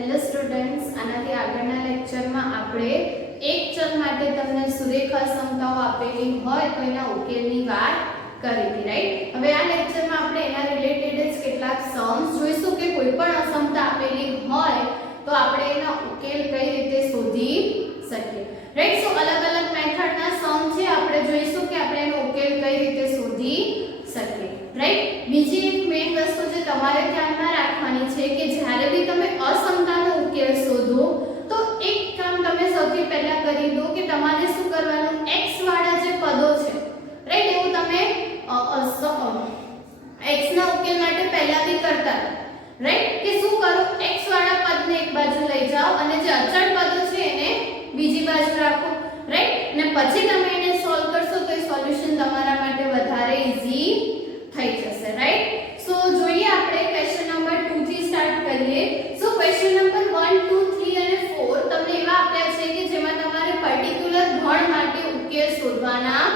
Hello students, આનાથી આગળના લેક્ચરમાં આપણે એક ચલ માટે તમને સુરેખા સમતાઓ આપેલી હોય તો એના ઉકેલની વાત કરી હતી, રાઈટ? હવે આ લેક્ચરમાં આપણે એના રિલેટેડ જ કેટલાક સમ્સ જોઈશું કે કોઈ પણ અસમતા આપેલી હોય તો આપણે એના ઉકેલ કઈ રીતે શોધી શકીએ, રાઈટ? સો અલગ અલગ મેથડના સમ છે, આપણે જોઈશું કે આપણે એનો ઉકેલ કઈ રીતે શોધી શકીએ, રાઈટ? બીજી એક મેઇન વસ્તુ જે તમારે ધ્યાનમાં રાખવાની છે કે જ્યારે બી તમે અસમતાનો ઉકેલ શોધો તો એક કામ તમે સૌથી પહેલા કરી દો કે તમારે શું કરવાનું, x વાળા જે પદો છે, રાઈટ, એવું તમે x ના ઉકેલ માટે પહેલા બી કરતા, રાઈટ, કે શું કરો, x વાળા પદને એક બાજુ લઈ જાઓ અને જે અચળ પદો છે એને બીજી બાજુ રાખો, રાઈટ, અને પછી તમે એને સોલ્વ કરશો તો એ સોલ્યુશન તમારા માટે વધારે ઈઝી થઈ જશે, રાઈટ? સો જોઈએ આપણે ક્વેશ્ચન નંબર 2 થી સ્ટાર્ટ કરીએ. સો ક્વેશ્ચન નંબર 1 2 3 અને 4 તમને એવા આપ્યા છે કે જેમાં તમારે પર્ટિક્યુલર ગણ માટે ઉકેલ શોધવાના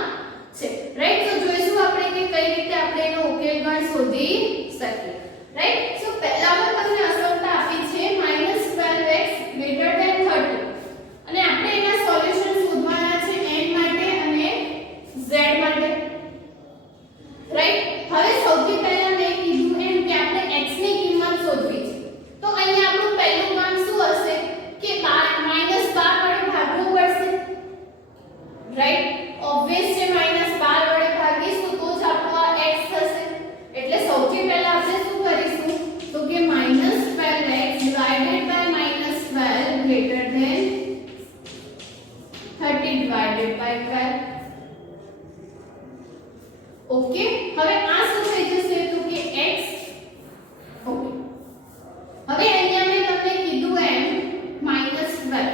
છે, રાઈટ? તો જોઈશું આપણે કે કઈ રીતે આપણે એનો ઉકેલ ગણ શોધી શકીએ, રાઈટ? સો પહેલામાં તમને અસમતા આપી છે -12x > 30 અને આપણે એના સોલ્યુશન શોધવાના છે n માટે અને z માટે, રાઈટ? હવે સૌથી પહેલા મેં કીધું એમ કે આપણે x ની કિંમત શોધવી છે, તો અહીંયા આપણું પહેલું કામ શું હશે કે -12 વડે ભાગવું પડશે, રાઈટ? ઓબ્વિયસ છે, -12 વડે ભાગીશું તો જ આપણો આ x થશે, એટલે સૌથી પહેલા આપણે શું કરીશું તો કે -12x / -12 > 30 / 12. ઓકે, હવે આ શું થઈ જશે તો કે x. ઓકે, હવે અહીંયા મેં તમને કીધું એમ -12,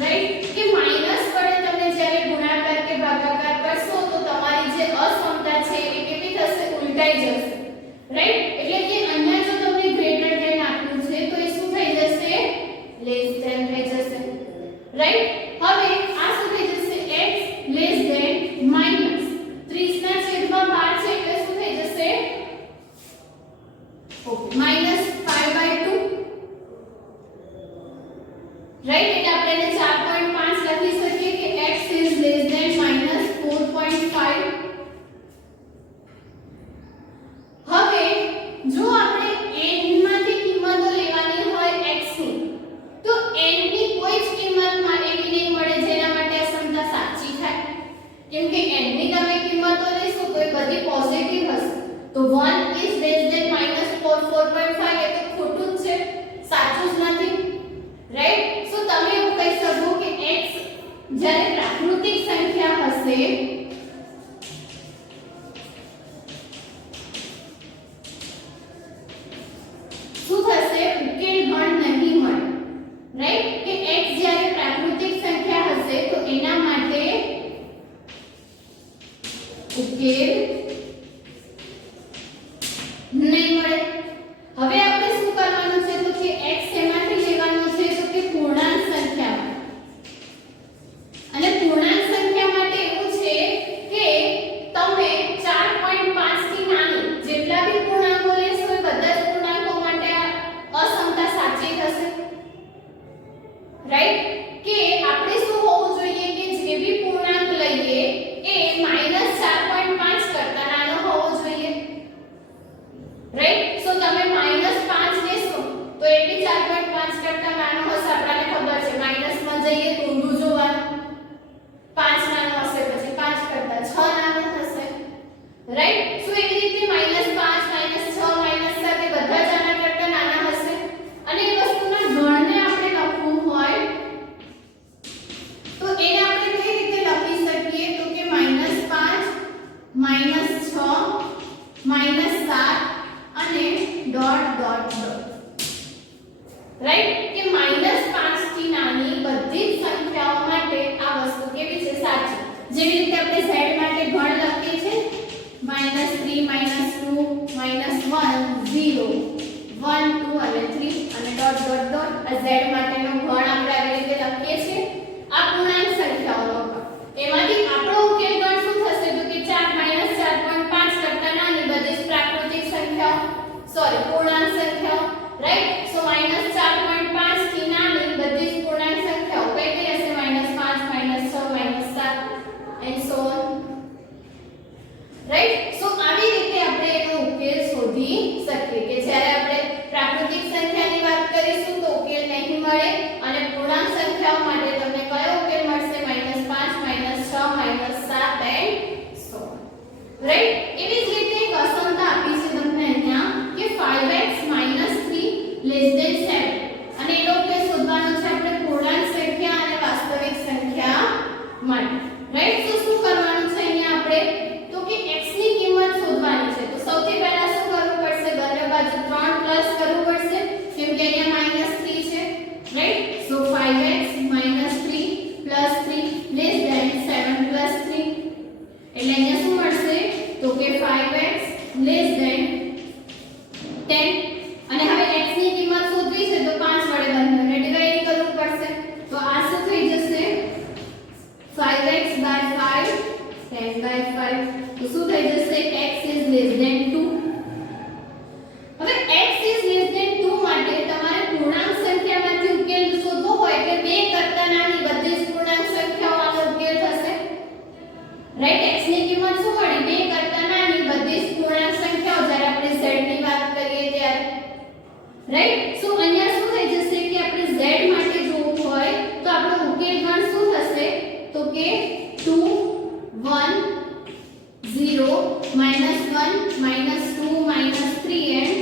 રાઈટ, કે માઈનસ વડે તમે જ્યારે ગુણાકાર કે ભાગાકાર કરશો તો તમારી જે અસમતા છે એ કેવી થશે, ઉલટાઈ જશે, રાઈટ? એટલે કે અહીંયા જો તમને ગ્રેટર ધેન આપ્યું છે તો એ શું થઈ જશે, લેસ ધેન થઈ જશે, રાઈટ? હવે આ શું થઈ જશે, x લેસ ધેન માઈનસ 30 ના છેદમાં 12 છે એટલે શું થઈ જશે, ઓકે, -5/2, રાઈટ? એટલે આપણે એને 4.5 લખી શકીએ કે x is less than -4.5. હવે જો આપણે n માંથી કિંમતો લેવાની હોય x ની તો n ની કોઈ જ કિંમતમાં એવી નહીં મળે જેના માટે અસમતા સાચી થાય, કેમ કે n ની તમે કિંમતો લેશો તો એ બધી પોઝિટિવ હશે, તો 1 is less than -4.5 એ તો ખોટું જ છે, સાચું જ નથી, રાઈટ? સો તમે એવું કહી શકો કે x જ્યારે પ્રાકૃતિક સંખ્યા હશે શું થશે, ઉકેલ ગણ નહીં મળે, રાઈટ? કે x જ્યારે પ્રાકૃતિક સંખ્યા હશે તો એના માટે ઉકેલ નહીં મળે. હવે આપણે શું કરવાનું છે તો કે x એમાંથી લેવાનો છે તો કે પૂર્ણાંક સંખ્યામાં, અને પૂર્ણાંક સંખ્યા માટે એવું છે કે તમે 4.5 થી નાની જેટલા બી પૂર્ણાંકો લેશો એ બધા જ પૂર્ણાંકો માટે આ અસમતા સાચી થશે, રાઈટ? કે આપણે શું હોવું જોઈએ કે જે બી પૂર્ણાંક લઈએ એ -4.5 કરતા નાનો હોવો જોઈએ, રાઈટ? સો તમે -5 લેશો તો એ બી 4.5 કરતા નાનો હશે, આપણને ખબર છે, માઈનસમાં જઈએ તો ઊંધું જોવાનું, 5 નાનો હશે પછી 5 કરતા 6 નાનો થશે, રાઈટ? સો એવી રીતે -5 -6 -7 એ બધા જ આના કરતા નાના હશે, અને એ વસ્તુના ગણને આપણે લખવું હોય તો એને આપણે કઈ રીતે લખી શકીએ તો કે -5 -6 -7 અને ... રાઈટ? કે -5 થી નાની બધી જ સંખ્યાઓ માટે આ વસ્તુ કેવી છે, સાચી. જેવી રીતે આપણે z માટે ગણ લખીએ છીએ -3 -2 -1 0 1 2 અને 3 અને ... આ z માટેનો ગણ આપણે આવી રીતે લખીએ છીએ, આ પૂર્ણાંક સંખ્યાઓનો ગણ. એમાંથી આપણો ઉકેલ ગણ શું થશે તો કે 4 -4.5 કરતા નાની બધી જ પ્રાકૃતિક સંખ્યાઓ, સોરી પૂર્ણાંક સંખ્યાઓ, રાઈટ? સો -4.5 રાઈટ એવી જ રીતે એક અસમતા આપી છે તમને અહીંયા કે 5x - 3 < 7 અને એનો ઉકેલ શોધવાનો છે આપણે પૂર્ણાંક સંખ્યા અને વાસ્તવિક સંખ્યા માટે રાઈટ તો શું કરવાનું છે અહીંયા આપણે તો કે x ની કિંમત શોધવાની છે તો સૌથી પહેલા શું કરવું પડશે બંને બાજુ 3 પ્લસ કરવું પડશે કેમ કે અહીંયા -3 છે રાઈટ સો 5x - 3 + 3 < 7 + 3 એટલે અહીંયા શું મળશે તો કે 5x < 10 અને હવે x ની કિંમત શોધવી છે તો 5 વડે બંનેને ડિવાઈડ કરવું પડશે તો આ શું થઈ જશે 5x / 5 10 / 5 તો શું થઈ જશે x is less than 2 હવે x is less than 2 માટે તમારે પૂર્ણાંક સંખ્યામાંથી ઉકેલ શોધવો હોય એટલે 2 કરતા નાની બધી જ પૂર્ણાંક સંખ્યાઓનો ઉકેલ થશે રાઈટ x ની કિંમત શું મળી 2 કરતા નાની બધી જ પૂર્ણાંક સંખ્યાઓ જ્યારે આપણે z ની વાત કરીએ ત્યારે રાઈટ સો અહીંયા શું થઈ જશે કે આપણે z માટે જોવું હોય તો આપણો ઉકેલ ગણ શું થશે તો કે 2 1 0 -1 -2 -3 and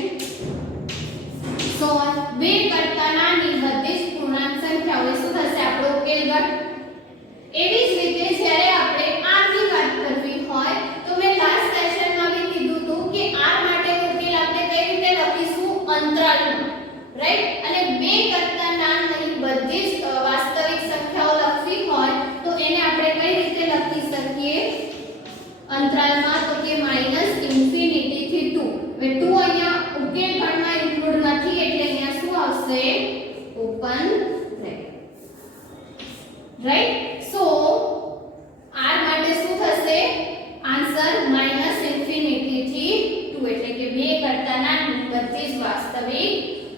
so on 2 કરતા નાની બધી જ પૂર્ણાંક સંખ્યાઓ શું થશે આપણો ઉકેલ ગણ એવી જ રીતે જ્યારે આપણે r ની વાત કરવી હોય તો મેં લાસ્ટ સેશનમાં બી કીધું હતું કે r માટેનો ઉકેલ આપણે કઈ રીતે લખીશું અંતરાલમાં રાઈટ અને 2 કરતા નાની બધી જ વાસ્તવિક સંખ્યાઓ લખવી હોય તો એને આપણે કઈ રીતે લખી શકીએ અંતરાલમાં તો કે -∞ થી 2 હવે 2 અહીંયા ઉકેલ ગણમાં ઇન્ક્લુડ નથી એટલે અહીંયા શું આવશે open bracket right so r માટે શું થશે આન્સર -∞ થી 2 એટલે કે 2 કરતા નાની બધી જ વાસ્તવિક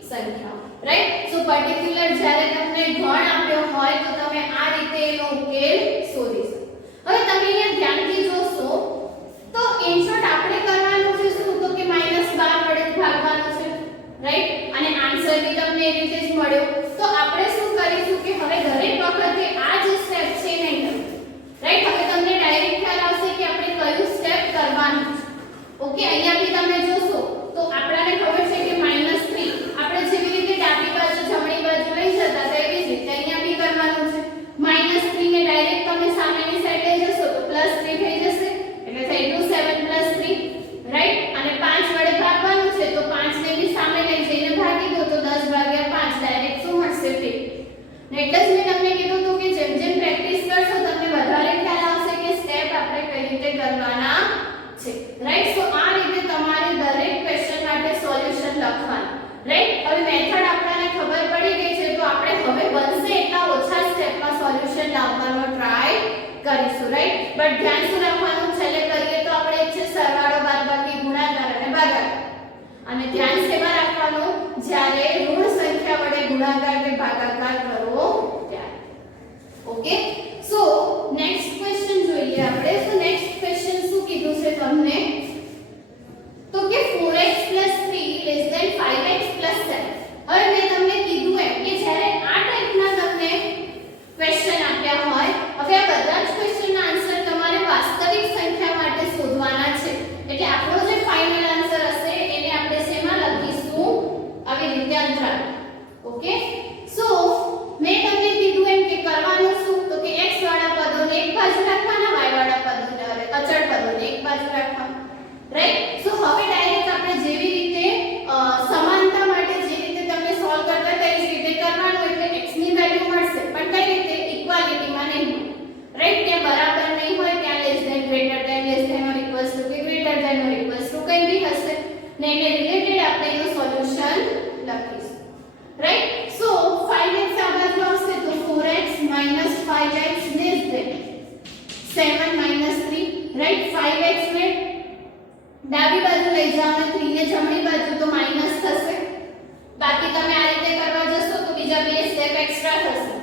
સંખ્યાઓ રાઈટ સો પર્ટિક્યુલર જ્યારે તમને ગણ આપ્યો હોય તો તમે આ રીતે એનો ઉકેલ શોધી શકો હવે તમે અહીંયા ધ્યાનથી જોશો તો ઇન શોર્ટ આપણે કરવાનું છે શું તો કે -12 વડે ભાગવાનું છે રાઈટ અને આન્સર બી તમને એ રીતે જ મળ્યો તો આપણે શું કરીશું કે હવે દરેક વખતે આ જે સ્ટેપ છે નહીં રાઈટ હવે તમને ડાયરેક્ટ ખ્યાલ આવશે કે આપણે કયું સ્ટેપ કરવાનું છે ઓકે અહીંયાથી તમે જોશો તો આપણને ખબર છે કે -3 આપણે જેવી રીતે ડાબી બાજુ જમણી બાજુ લઈ જતા હતા એવી જ રીતે અહીંયા બી કરવાનું છે -3 ને ડાયરેક્ટ તમે સામેની સાઈડે જશો તો +3 થઈ જશે એટલે થઈ ગયું 7 + 3 રાઈટ અને 5 વડે ભાગવાનું છે તો 5 ને બી સામે લઈ જઈને ભાગી દો તો 10 / 5 ડાયરેક્ટ શું મળશે 50 ને એટલે જ મેં તમને કીધું હતું કે જેમ જેમ પ્રેક્ટિસ કરશો તમને વધારે ખ્યાલ આવશે કે સ્ટેપ આપણે કઈ રીતે કરવાના છે રાઈટ સો આ રીતે તમારે દરેક ક્વેશ્ચન માટે સોલ્યુશન લખવાનું રાઈટ હવે મેથડ આપણને ખબર પડી ગઈ છે તો આપણે હવે બનશે એટલા ઓછા સ્ટેપમાં સોલ્યુશન લાવવાનો ટ્રાય કરીશું રાઈટ બટ ધ્યાન શું રાખવાનું છેલ્લે કરીએ તો આપણે છે સરવાળો બાદબાકી ગુણાકાર અને ભાગાકાર અને ધ્યાન સેમાં રાખવાનું જ્યારે ઋણ સંખ્યા વડે ગુણાકાર કે ભાગાકાર કરવો ત્યારે ઓકે સો નેક્સ્ટ ક્વેશ્ચન જોઈએ આપણે તો નેક્સ્ટ ક્વેશ્ચન શું કીધું છે તમને તો કે 4x + 3 < 5x + 7 હવે મેં તમને કીધું એમ કે જ્યારે આ ટાઈપના તમને ક્વેશ્ચન આપ્યા હોય હવે આ બધા જ ક્વેશ્ચનના આન્સર તમારે વાસ્તવિક સંખ્યા માટે શોધવાના છે એટલે આપણો જે ફાઇનલ આન્સર હશે એને આપણે શેમાં લખીશું આવી રીતે અંતરાલ ઓકે સો મેં તમને કીધું એમ કે કરવાનું શું તો કે x વાળા પદોને એક બાજુ રાખવાના y વાળા પદોને અચળ પદોને એક બાજુ રાખવાના રાઈટ સો હવે ડાયરેક્ટ આપણે જેવી રીતે સમાનતા માટે જે રીતે તમે સોલ્વ કરતા હતા એ જ રીતે કરવાનું એટલે x ની વેલ્યુ મળશે પણ કઈ રીતે ઇક્વાલિટીમાં નહીં રાઈટ ત્યાં બરાબર નહીં હોય ત્યાં less than greater than less than or equals to કે greater than or equals to કંઈ બી હશે ને એને રિલેટેડ આપણે એનું સોલ્યુશન લખીશું રાઈટ સો 5x આ બાજુ આવશે તો 4x - 5x less than 7 - 3 right 5x ને ડાબી બાજુ લઈ જાઓ અને 3 ને જમણી બાજુ તો માઈનસ થશે બાકી તમે આ રીતે કરવા જશો તો બીજા બે સ્ટેપ એક્સ્ટ્રા થશે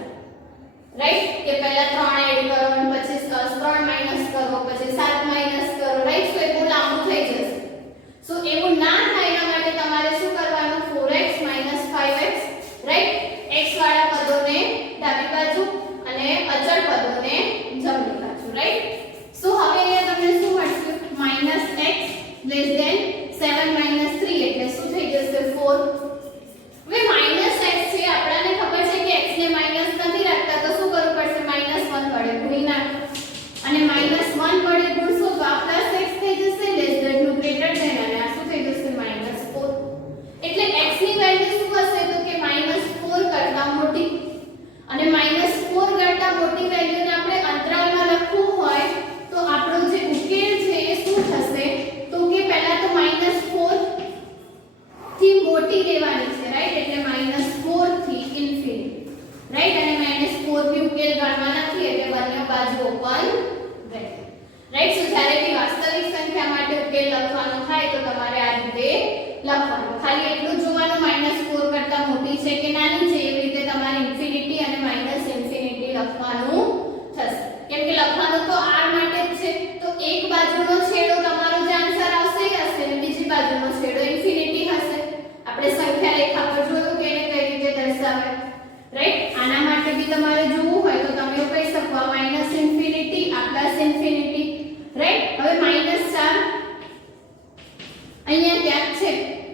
રાઈટ કે પહેલા 3 એડ કરો અને પછી 3 માઈનસ કરો પછી 7 માઈનસ કરો રાઈટ સો એ બહુ લાંબુ થઈ જશે સો એવું ના થાય એના માટે તમારે શું કરવાનું 4x - 5x રાઈટ x વાળા પદોને ડાબી બાજુ અને અચળ પદોને જમણી બાજુ રાઈટ સો હવે અહીંયા તમને શું મળશે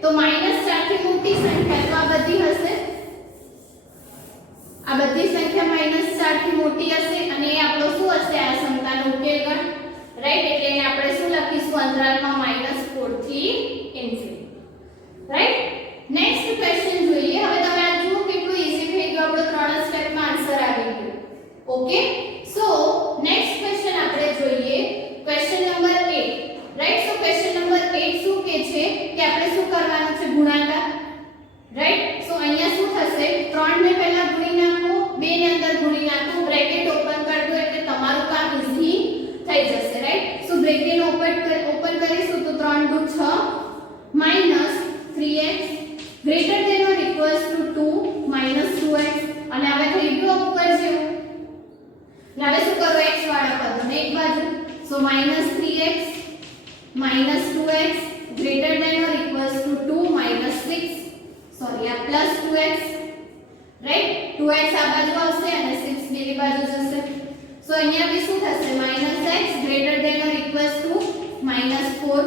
તો -4 થી મોટી સંખ્યા તો આ બધી હશે, આ બધી સંખ્યા -4 થી મોટી હશે અને એ આપણો શું હશે આ સંખ્યાનો ઉકેલ ગણ, રાઈટ. એટલે એને આપણે શું લખીશું અંતરાલમાં -4 થી ઇન્ફિનિટી, રાઈટ. નેક્સ્ટ ક્વેશ્ચન જોઈએ. હવે તમે આ જુઓ કેટલું ઈઝી થઈ ગયું, આપણો 3 સ્ટેપમાં આન્સર આવી ગયો. ઓકે, સો નેક્સ્ટ ક્વેશ્ચન આપણે જોઈએ ક્વેશ્ચન નંબર 8, રાઈટ. સો ક્વેશ્ચન નંબર 8 શું કહે છે કે આપણે શું કરવાનું છે ગુણાકાર, રાઈટ. સો અહીંયા શું થશે 3 ને પહેલા ગુણી નાખો, 2 ને અંદર ગુણી નાખો, બ્રેકેટ ઓપન કરી દો એટલે તમારું કામ ઈઝી થઈ જશે, રાઈટ. સો બ્રેકેટ ઓપન કરીશું તો 3 2 6 -3x greater than or equals to 2 -2x અને હવે થઈ ગયું ઉપર જેવું. હવે શું કરો x વાળા પદોને એક બાજુ, so -3x -2x greater than or equals to 2 -6 sorry આ +2x, રાઈટ. 2x આ બાજુ આવશે અને 6 બીજી બાજુ જશે. સો અહીંયા બી શું થશે -x greater than or equals to -4.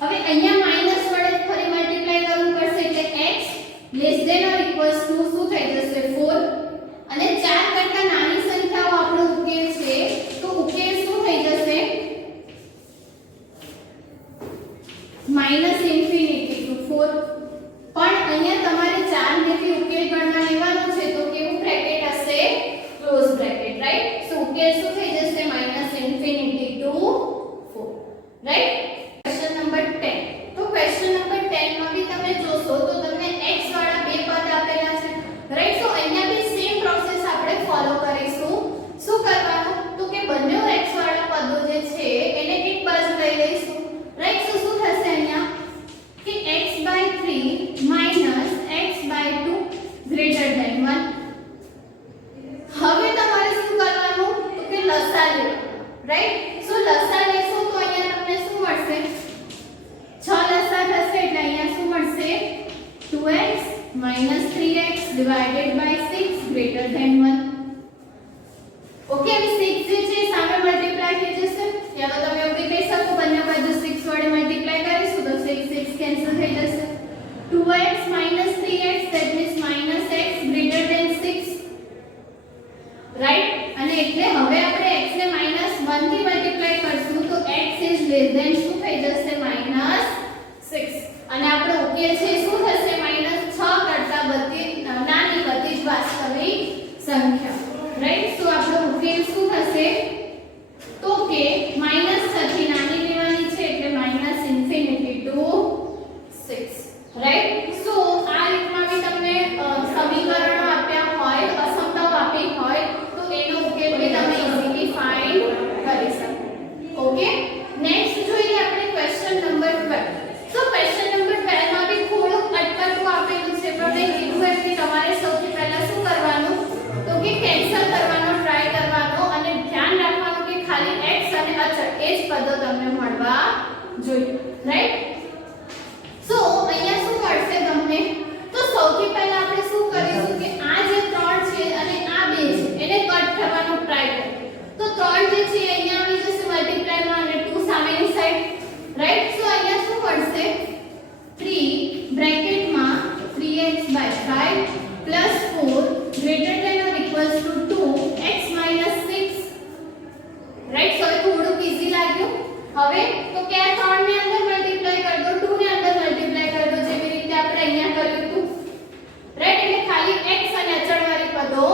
હવે અહીંયા માઈનસ વડે ફરી મલ્ટીપ્લાય કરવું પડશે એટલે x less than or equals to શું થઈ જશે 4 અને 4 કરતા નાની સંખ્યાઓ આપણો ઉકેલ છે તો ઉકેલ શું થઈ જશે -ઇન્ફિનિટી ટુ 4. પણ અહીંયા તમારે 4 ને બી ઉકેલ ગણવા લેવાનું છે તો કેવું બ્રેકેટ હશે ક્લોઝ બ્રેકેટ, રાઈટ. સો ઉકેલ શું થઈ જશે -infinity to 4, right. Question number 10. તો ક્વેશ્ચન નંબર 10 માં બી તમે જોશો તો તમને x વાળા બે પદ આપેલા છે, રાઈટ. સો અહીંયા બી સેમ પ્રોસેસ આપણે ફોલો કરીશું. શું કરવાનું તો કે બંને x વાળા પદો જે છે એને એક બાજુ લઈ લઈશું, રાઈટ. સો શું થશે અહીંયા કે x/3 x/2 ગ્રેટર ધેન 1. હવે તમારે શું કરવાનું તો કે લસા લેવાનો, રાઈટ. સો લસા લેશો તો અહીંયા તમને શું મળશે 6 લસા થશે એટલે અહીંયા શું મળશે 2x - 3x divided by 6 greater than 1. Okay, હવે 6 જે છે સામે મલ્ટીપ્લાય થઈ જશે, યા તો તમે એવું બી કહી શકો બંને બાજુ 6 વડે મલ્ટીપ્લાય કરીશું તો 6 કેન્સલ થઈ જશે. 2x - 3x that means -x greater than 6, right. અને એટલે હવે આપણે x ને -1 થી મલ્ટીપ્લાય કરશું તો x is less than શું થઈ જશે -6 અને આપણો ઉકેલ છે શું થશે -6 કરતા નાની બધી જ વાસ્તવિક સંખ્યા, રાઈટ. સો આપણો ઉકેલ શું થશે તો કે -6 થી નાની લેવાની છે એટલે -ઇન્ફિનિટી ટુ 6, રાઈટ. સો આ રીતમાં બી તમને સમીકરણો આપ્યા હોય, અસમતાઓ આપી હોય તો એનો ઉકેલ બી તમે ઈઝીલી ફાઇન્ડ કરી શકો. ઓકે, નેક્સ્ટ જોઈએ આપણે ક્વેશ્ચન નંબર 12. સો ક્વેશ્ચન નંબર 12 માં બી થોડું અટપટું આપેલું છે પણ મેં કીધું એમ કે તમારે સૌથી પહેલા શું કરવાનું તો કે કેન્સલ કરવાનો ટ્રાય કરવાનો અને ધ્યાન રાખવાનું કે ખાલી x અને અચળ એ જ પદો તમને મળવા જોઈએ, રાઈટ. સો અહીંયા શું મળશે તમને તો સૌથી પહેલા આપણે શું કરીશું કે આ જે 3 છે અને આ 2 છે એને કટ કરવાનો ટ્રાય કરીએ તો 3 જે છે અહીંયા આવી જશે મલ્ટીપ્લાયમાં અને 2 સામેની સાઈડ, રાઈટ. સો અહીંયા શું મળશે 3 બ્રેકેટમાં 3x/5 +4 greater than or equals to 2x - 6, right. So થોડુંક ઈઝી લાગ્યું. હવે તો કે આ 3 ને અંદર મલ્ટીપ્લાય કરી દો, 2 ને અંદર મલ્ટીપ્લાય કરી દો જેવી રીતે આપણે અહીંયા કર્યું હતું, રાઈટ. એટલે ખાલી x અને અચળવાળી પદો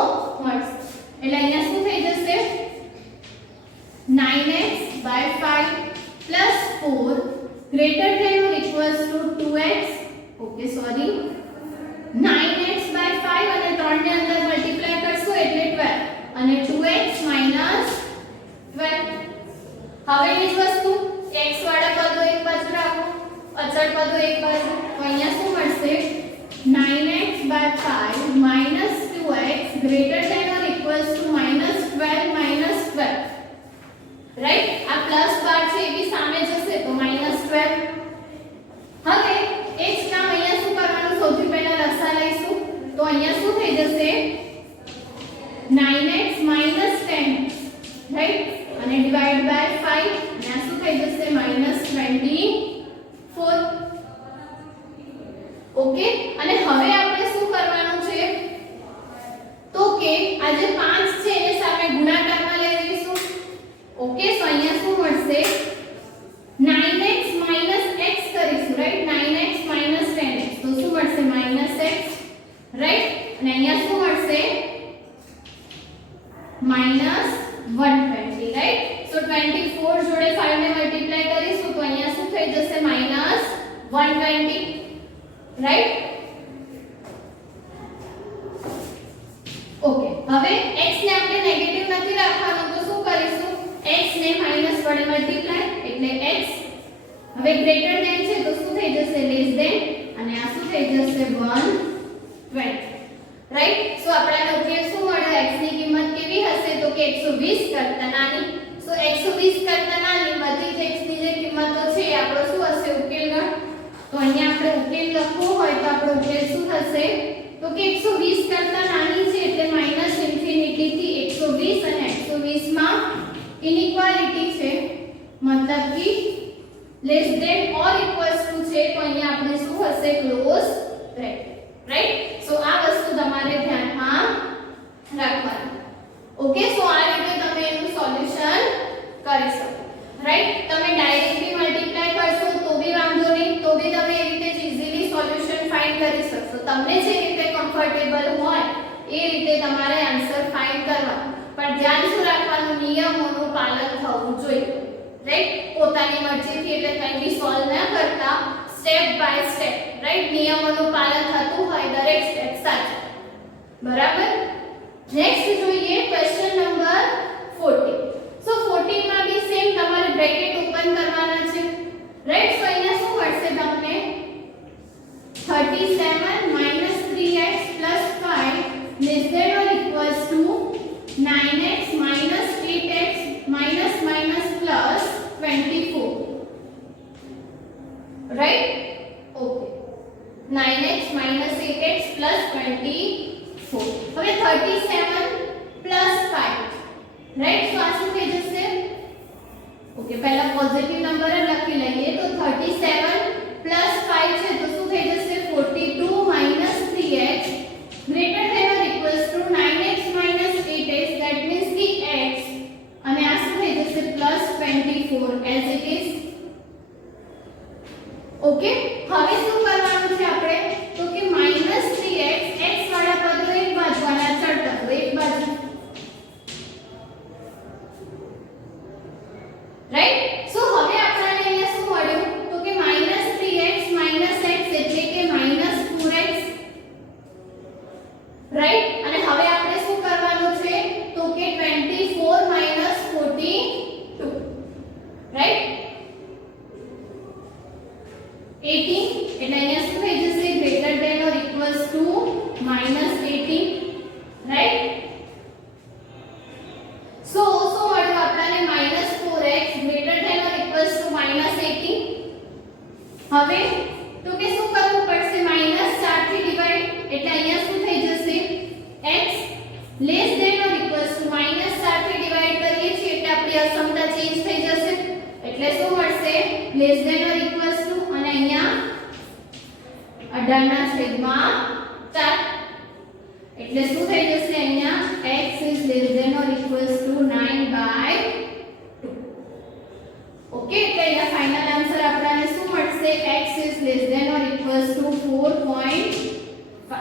મળશે એટલે અહીંયા શું થઈ જશે 9x/5 +4 greater than or equals to 2x, okay sorry 9x/5 અને 3 ને અંદર મલ્ટીપ્લાય કરશો એટલે 12 અને 2x - 12. હવે એ જ વસ્તુ x વાળા પદો એક બાજુ રાખો, અચળ પદો એક બાજુ, તો અહીંયા શું મળશે 9x/5 - 2x greater than or equals to -12 - 12, right. આ પ્લસ બાર છે એ બી સામે જશે તો -12. હવે એ જ કામ અહીંયા શું કરવાનું સૌથી પહેલા લસા લઈશું તો અહીંયા શું થઈ જશે 9x - 10, રાઈટ. અને ડિવાઇડ બાય 5 અને આ શું થઈ જશે -24. આ જે 5 છે એને સામે ગુણાકારમાં લઈ લઈશું. ઓકે, સો અહીંયા શું મળશે 9x x કરીશું, રાઈટ. 9x 10x તો શું મળશે -x, રાઈટ. અને અહીંયા શું મળશે -120, રાઈટ. સો 24 જોડે 5 ને મલ્ટીપ્લાય કરીશું તો અહીંયા શું થઈ જશે -120, રાઈટ. ઓકે, હવે x ને આપણે નેગેટિવ નથી રાખવાનો તો શું કરીશું x ને માઈનસ વડે મલ્ટીપ્લાય એટલે x. હવે ગ્રેટર ધેન છે તો શું થઈ જશે લેસ ધેન અને આ શું થઈ જશે 120, રાઈટ. સો આપણાને ઉકેલ શું મળ્યો, x ની કિંમત કેવી હશે તો કે 120 કરતા નાની. સો 120 કરતા નાની બધી જ x ની જે કિંમતો છે એ આપણો શું હશે ઉકેલ ગણ. તો અહીંયા આપણે ઉકેલ લખવો હોય તો આપણો ઉકેલ શું થશે તો કે 120 કરતા નાની છે એટલે માઈનસ ઇન્ફિનિટી થી 120 અને 120 માં ઇનઇક્વાલિટી છે મતલબ કે less than or equals to છે તો અહીંયા આપણે શું હશે ક્લોઝ બ્રેકેટ, રાઈટ. સો આ વસ્તુ તમારે ધ્યાનમાં રાખવાની. ઓકે, સો આ રીતે તમે એનું સોલ્યુશન કરી શકો, રાઈટ. તમે ડાયરેક્ટલી મલ્ટીપ્લાય કરશો તો બી વાંધો નહીં, તો બી તમે એ રીતે ઇઝીલી સોલ્યુશન ફાઇન્ડ કરી શકશો. તમને જે રીતે કમ્ફર્ટેબલ હોય એ રીતે તમારે આન્સર ફાઇન્ડ કરવા. પણ ધ્યાન શું રાખવાનું, નિયમોનું પાલન થવું જોઈએ, રાઈટ. પોતાની મરજીથી એટલે કંઈ બી સોલ્વ ન કરતા સ્ટેપ બાય સ્ટેપ, રાઈટ. નિયમોનું પાલન થતું હોય દરેક સ્ટેપ સાચું, બરાબર. નેક્સ્ટ જોઈએ ક્વેશ્ચન નંબર 14. સો 14 માં બી સેમ તમારે બ્રેકેટ ઓપન કરવાના છે, રાઈટ. સો અહીંયા શું મળશે તમને 37 3x 5 less than or equals to 9x 8x minus plus 24, right. Okay, 9x 8x plus 24. હવે 37 plus 5, right. so આ શું થઈ જશે, ઓકે પહેલા પોઝિટિવ નંબર લખી લઈએ તો 37 plus 5 છે તો શું થઈ જશે 42 minus 3x greater than or equals to 9x minus 8x, that means the x અને આ શું થઈ જશે plus 24 as it is. Okay, હવે શું કરવાનું છે આપણે તો કે minus 3x x વાળા પદો એક બાજુ અને અચળ પદો એક બાજુ, રાઈટ. સો હવે આપણને અહીંયા શું મળ્યું તો કે minus 3x minus x એટલે કે minus 4x, રાઈટ. અને હવે આપણે શું કરવાનું છે તો કે 24 minus 42, રાઈટ. 18 એટલે અહીંયા શું થઈ જશે greater than or equals to minus 18, right. So મળ્યું આપણને minus 4x greater than or equals to minus 18. હવે તો કે શું કરવું પડશે minus 4 થી ડિવાઇડ એટલે અહીંયા શું થઈ જશે x less than or equals to minus 4 થી ડિવાઇડ કરીએ છીએ એટલે આપણી અસમતા ચેન્જ થઈ જશે એટલે શું મળશે less than or equals to અને અહીંયા 18/4 એટલે શું થઈ જશે અહીંયા x is less than or equals to 9/2. Okay, એટલે અહીંયા ફાઇનલ આન્સર આપણને શું મળશે x is less than or equals to 4.5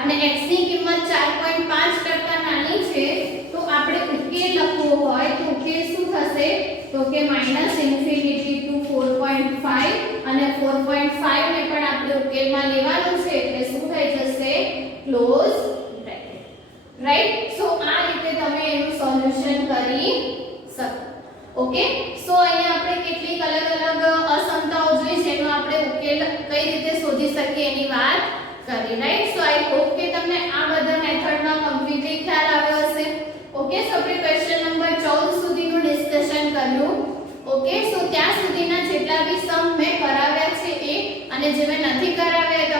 અને x ની કિંમત 4.5 કરતા નાની છે તો આપણે ઉકેલ લખવો હોય તો ઉકેલ શું થશે તો કે -ઇન્ફિનિટી ટુ 4.5 અને 4.5 ને પણ આપણે ઉકેલમાં લેવાનું છે એટલે શું થઈ જશે ક્લોઝ બ્રેકેટ, રાઈટ. સો આ રીતે તમે એનું સોલ્યુશન કરી શકો. ઓકે, સો અહીંયા આપણે કેટલીક અલગ અલગ અસમતાઓ જોઈ જેનો આપણે ઉકેલ કઈ રીતે શોધી શકીએ એની વાત કરી, રાઈટ. સો આઈ હોપ કે તમને આ બધા મેથડનો કમ્પ્લીટલી ખ્યાલ આવ્યો હશે. ઓકે, સો આપણે ક્વેશ્ચન નંબર 14 સુધીનું ડિસ્કશન કર્યું. ઓકે, સો ત્યાં સુધીના જેટલા બી સમ મેં કરાવ્યા છે એ અને જે મેં નથી કરાવ્યા તો